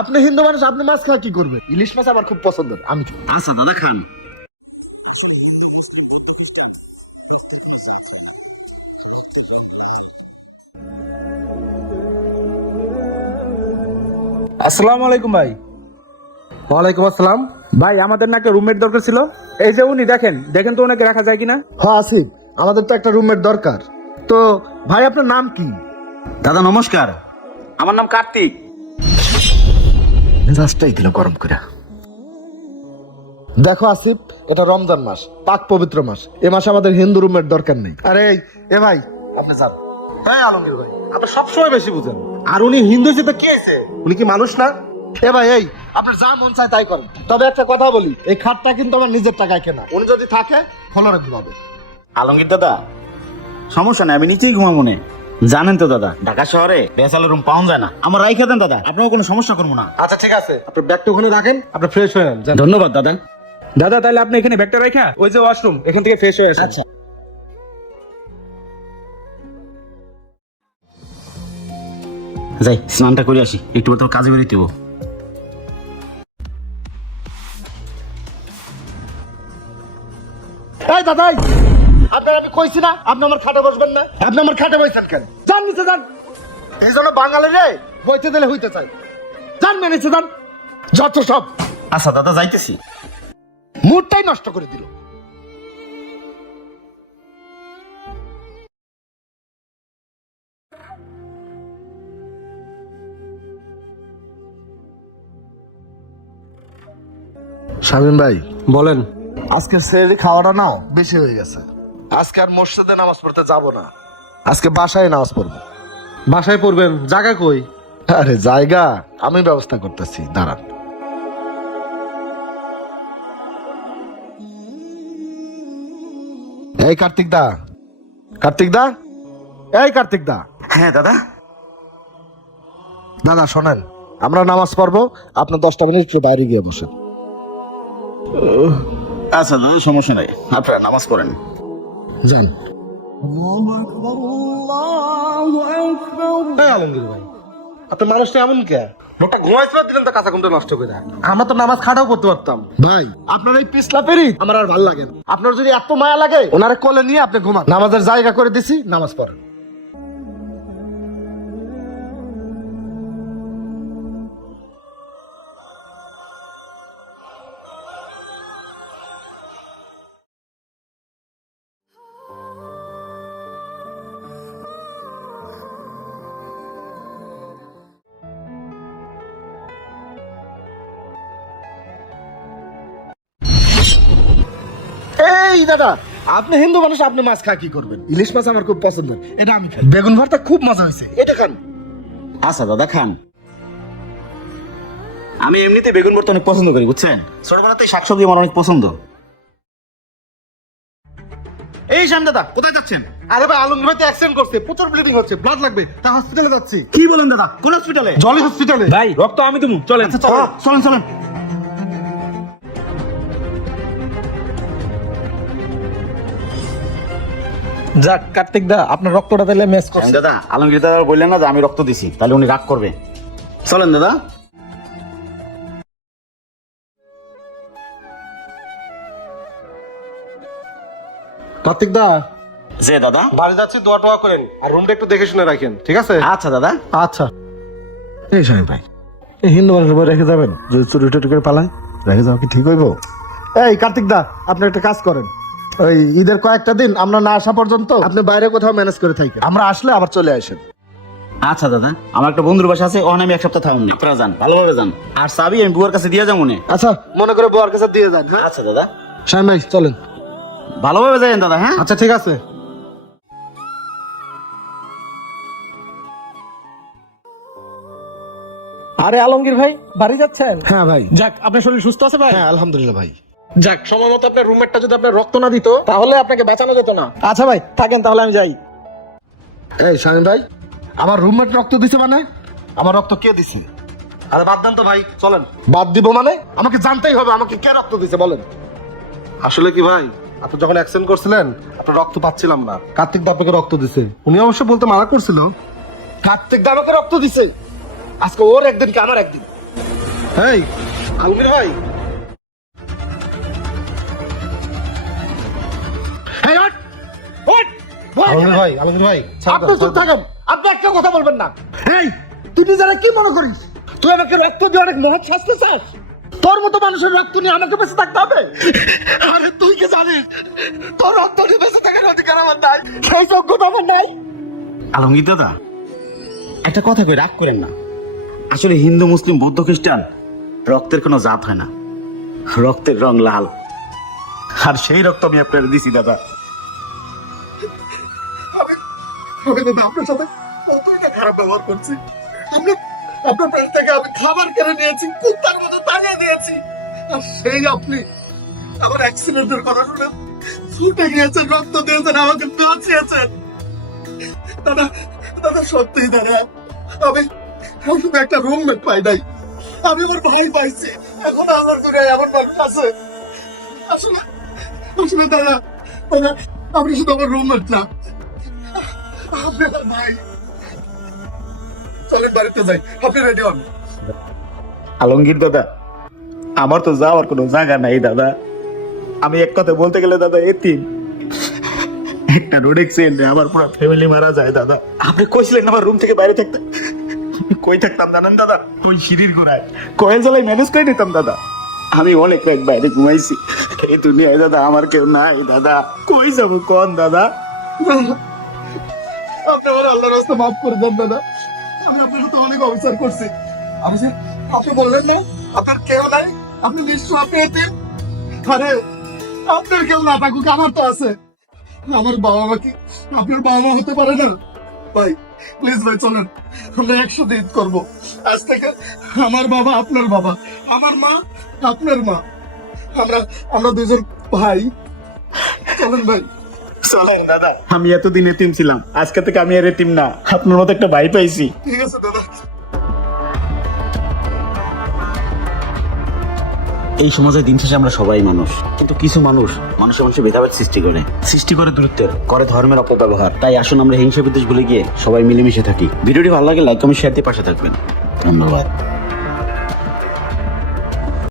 আপনি হিন্দু মানুষ, আপনি মাছ খাওয়া কি করবে? ইলিশ মাছ আমার খুব পছন্দের, আমি খাই। আচ্ছা দাদা খান। আসসালামু আলাইকুম ভাই। ওয়ালাইকুম আসসালাম। ভাই আমাদের না একটা রুমমেট দরকার ছিল। এই যে উনি, দেখেন দেখেন তো ওনাকে রাখা যায় কিনা। হ্যাঁ আসিফ, আমাদের তো একটা রুমমেট দরকার। তো ভাই আপনার নাম কি? দাদা নমস্কার, আমার নাম কার্তিক। মেজাজটাই দিল গরম করে। দেখো আসিফ, এটা রমজান মাস, পাক পবিত্র মাস। এ মাসে আমাদের হিন্দু রুমের দরকার নেই। আরে এ ভাই, আপনি যান। হ্যাঁ আলমগীর ভাই, আপনি সবসময় বেশি বুঝেন। আর উনি হিন্দু হিসেবে কি আছে? উনি কি মানুষ না? এ ভাই, এই আপনার যা মন চায় তাই করেন। তবে একটা কথা বলি, এই খাটটা কিন্তু আমার নিজের টাকায় কেনা। উনি যদি থাকে ফলরে ঘুমাবে। আলমগীর দাদা সমস্যা নেই, আমি নিচেই ঘুমাবো মনে। জানেন তো দাদা, ঢাকা শহরে বেসালের রুম পাওয়া যায় না। আমার রাইখা দেন দাদা, আপনাকে কোনো সমস্যা করবো না। আচ্ছা ঠিক আছে, আপনার ব্যাগটা ওখানে রাখেন, আপনি ফ্রেশ হয়ে নেন। ধন্যবাদ দাদা। দাদা তাহলে আপনি এখানে ব্যাগটা রাখা, ওই যে ওয়াশরুম, এখান থেকে ফ্রেশ হয়ে আসেন। আচ্ছা যাই স্নানটা করে আসি, একটু তোর কাজে বেরোতে হবো। এই দাদাই, আপনার আমি কইছি না আপনি আমার খাটে বসবেন না? আপনি আমার খাটে বসেন কেন? যান নিচে যান। এই জন্য বাঙালি রে বইতে দিলে হইতে চাই। যান না নিচে যান, যত সব। আচ্ছা দাদা যাইতেছি। মুডটাই নষ্ট করে দিল। শামীম ভাই বলেন। আজকে সেহরি খাওয়াটা না বেশি হয়ে গেছে। আজকে আর মসজিদে নামাজ পড়তে যাব না, আজকে বাসায় নামাজ পড়বো। বাসায় পড়বেন? জায়গা কই? আরে জায়গা আমি ব্যবস্থা করতেছি, দাঁড়ান। এই কার্তিক দা, কার্তিক দা, এই কার্তিক দা। হ্যাঁ দাদা। দাদা শোনেন, আমরা নামাজ পড়বো, আপনার 10টা মিনিট একটু বাইরে গিয়ে বসেন। আচ্ছা দাদা সমস্যা নাই, আপনারা নামাজ পড়েন। যান। এই আলমগীর ভাই, আপনার মানুষটা এমন কে? লোকটা ঘুমাইছিল, দিলেন তো কাঁচা ঘুমটা নষ্ট করে দেয়। আমরা তো নামাজ খাটাও করতে পারতাম। ভাই আপনার এই পিছলা পেরি আমার আর ভালো লাগে না। আপনার যদি এত মায়া লাগে, ওনারে কোলে নিয়ে আপনি ঘুমান। নামাজের জায়গা করে দিছি, নামাজ পড়েন। এই দাদা, আপনি হিন্দু মানুষ, আপনি মাছ খা কি করবেন? ইলিশ মাছ আমার খুব পছন্দ, এটা আমি খাই। বেগুন ভর্তা খুব মজা হয়েছে, এটা খান। আচ্ছা দাদা খান। আমি এমনিতে বেগুন ভর্তা অনেক পছন্দ করি, বুঝছেন? ছোটবেলাতেই শাকসবজি আমার অনেক পছন্দ। এই শ্যাম দাদা কোথায় যাচ্ছেন? আরে ভাই, আলমগীর ভাই তো অ্যাক্সিডেন্ট করছে, প্রচুর ব্লিডিং হচ্ছে, ব্লাড লাগবে, তা হসপিটালে যাচ্ছি। কি বলেন দাদা, কোন হসপিটালে? জলি হসপিটালে। ভাই রক্ত আমি দেবো, চলেন। আচ্ছা চলেন চলেন চলেন। যাক কার্তিক দা, আপনার রক্তটা তাহলে ম্যাচ শ্যাম করছে। দাদা, আলমগীর দাদা বললেন না যে আমি রক্ত দিছি, তাহলে উনি রাগ করবে। চলেন দাদা। কার্তিক দা, যে দাদা। বাড়ি যাচ্ছি, দোয়া টোয়া করেন, আর রুমটা একটু দেখে শুনে রাখেন, ঠিক আছে? আচ্ছা দাদা। আচ্ছা। এই শামীম ভাই, এই হিন্দু মানুষের উপর রেখে যাবেন? যদি চুরি টুরি করে পালায়, রেখে যাওয়া কি ঠিক হইব? এই কার্তিক দা, আপনি একটা কাজ করেন, ওই ঈদের কয়েকটা দিন আমরা না আসা পর্যন্ত আপনি বাইরে কোথাও ম্যানেজ করে থাকেন, আমরা আসলে আবার চলে আসেন। আচ্ছা দাদা, আমার একটা বন্ধুর বাসা আছে, ওখানে আমি 1 সপ্তাহ থাকুন, আপনারা যান, ভালোভাবে যান। আর চাবি আমি বুয়ার কাছে দিয়ে যাবো মনে। আচ্ছা, মনে করে বউয়ার কাছে দিয়ে যান। হ্যাঁ আচ্ছা দাদা, শামীম ভাই চলেন। ভালোভাবে যাবেন দাদা। হ্যাঁ আচ্ছা ঠিক আছে। আরে আলমগীর ভাই, বাড়ি যাচ্ছেন? হ্যাঁ ভাই। যাক, আপনার শরীর সুস্থ আছে ভাই? হ্যাঁ আলহামদুলিল্লাহ ভাই। যাক, সময় মতো আপনার রুমমেটটা যদি আপনার রক্ত না দিত, তাহলে আপনাকে বাঁচানো যেত না। আচ্ছা ভাই থাকেন, তাহলে আমি যাই। এই শামীম ভাই, আমার রুমমেট রক্ত দিছে মানে? আমার রক্ত কে দিছে? আরে বাদ দেন তো ভাই, চলেন। বাদ দিব মানে? আমাকে জানতেই হবে আমাকে কে রক্ত দিছে, বলেন। আসলে কি ভাই, আপনি যখন অ্যাক্সিডেন্ট করছিলেন, আপনার রক্ত পাচ্ছিলাম না, কার্তিক দা আপনাকে রক্ত দিছে। উনি অবশ্য বলতে মানা করছিল, কার্তিক দা আমাকে রক্ত দিছে। আজকে ওর একদিন কি আমার একদিন। এই আলমগীর ভাই, এই ওঠ, ওঠ, ওঠ। আলমগীর ভাই আপনি চুপ থাকেন, আপনি একটা কথা বলবেন না। এই তুই নিজেরা কি মনে করিস? তুই আমাকে রক্ত দিয়ে অনেক মহৎ শাস্তি চাস? তোর মতো মানুষের রক্ত নিয়ে আমাকে বেঁচে থাকতে হবে? আরে তুই কি জানিস তোর রক্ত নিয়ে বেঁচে থাকার অধিকার আমার নাই, সেই যোগ্যতা আমার নাই। আলমগীর দাদা, একটা কথা কই, রাগ করেন না। আসলে হিন্দু, মুসলিম, বৌদ্ধ, খ্রিস্টান রক্তের কোনো জাত হয় না, রক্তের রং লাল, আর সেই রক্ত আমি আপনার দিছি দাদা। আমি দাদা আপনার সাথে কতটা খারাপ ব্যবহার করছি। আপনার পেট থেকে আমি খাবার কেড়ে নিয়েছি, কুত্তার মতো তাড়িয়ে দিয়েছি, আর সেই আপনি আমার অ্যাক্সিডেন্টের কথা শুনে ছুটে গিয়েছেন, রক্ত দিয়েছেন, আমাকে বাঁচিয়েছেন। দাদা দাদা সত্যি দাদা, আমি শুধু একটা রুমমেট পাই নাই, আমি আমার ভাই পাইছি। এখন আমার দুনিয়ায় এমন মানুষ আছে। আসলে আসলে দাদা দাদা আপনি শুধু আমার রুমমেট না, আপনি আমার ভাই। চলেন বাড়িতে যাই, আপনি রেডি হন। আলমগীর দাদা, আমার তো যাওয়ার কোনো জায়গা নাই দাদা। আমি এক কথা বলতে গেলে দাদা এতিম। একটা রোড অ্যাক্সিডেন্টে আমার পুরো ফ্যামিলি মারা যায় দাদা। আপনি কইছিলেন আমার রুম থেকে বাইরে থাকতে, কই থাকতাম জানেন দাদা? ওই সিঁড়ির গোড়ায় কয়েল জ্বালাই ম্যানেজ করে নিতাম দাদা। আমি অনেক রাত বাইরে ঘুমাইছি। এই দুনিয়ায় দাদা আমার কেউ নাই দাদা, কই যাবো কোন দাদা? আপনি আমার আল্লাহর রাস্তা মাফ করে দেন দাদা, আমি আপনার সাথে অনেক অবিচার করছি। আপনি বললেন না আপনার কেউ নাই, আপনি নিশ্চয় আপনি এতিম। আরে আপনার কেউ না থাকুক, আমার তো আছে। আমার বাবা মা কি আপনার বাবা মা হতে পারে না? ভাই প্লিজ ভাই চলেন, আমরা একসাথে ঈদ করবো। আজ থেকে আমার বাবা আপনার বাবা, আমার মা আপনার মা, আমরা আমরা দুজন ভাই। চলেন ভাই। চলেন দাদা। আমি এতদিন এতিম ছিলাম, আজকে থেকে আমি আর এতিম না, আপনার মতো একটা ভাই পাইছি। ঠিক আছে দাদা। এই সমাজে দিন শেষে আমরা সবাই মানুষ, কিন্তু কিছু মানুষ মানুষের মানুষের ভেদাভেদ সৃষ্টি করে দূরত্বের, করে ধর্মের অপব্যবহার। তাই আসুন আমরা হিংসা বিদ্বেষ ভুলে গিয়ে সবাই মিলেমিশে থাকি। ভিডিওটি ভালো লাগে লাইক কমেন্ট শেয়ার দিয়ে পাশে থাকবেন। ধন্যবাদ।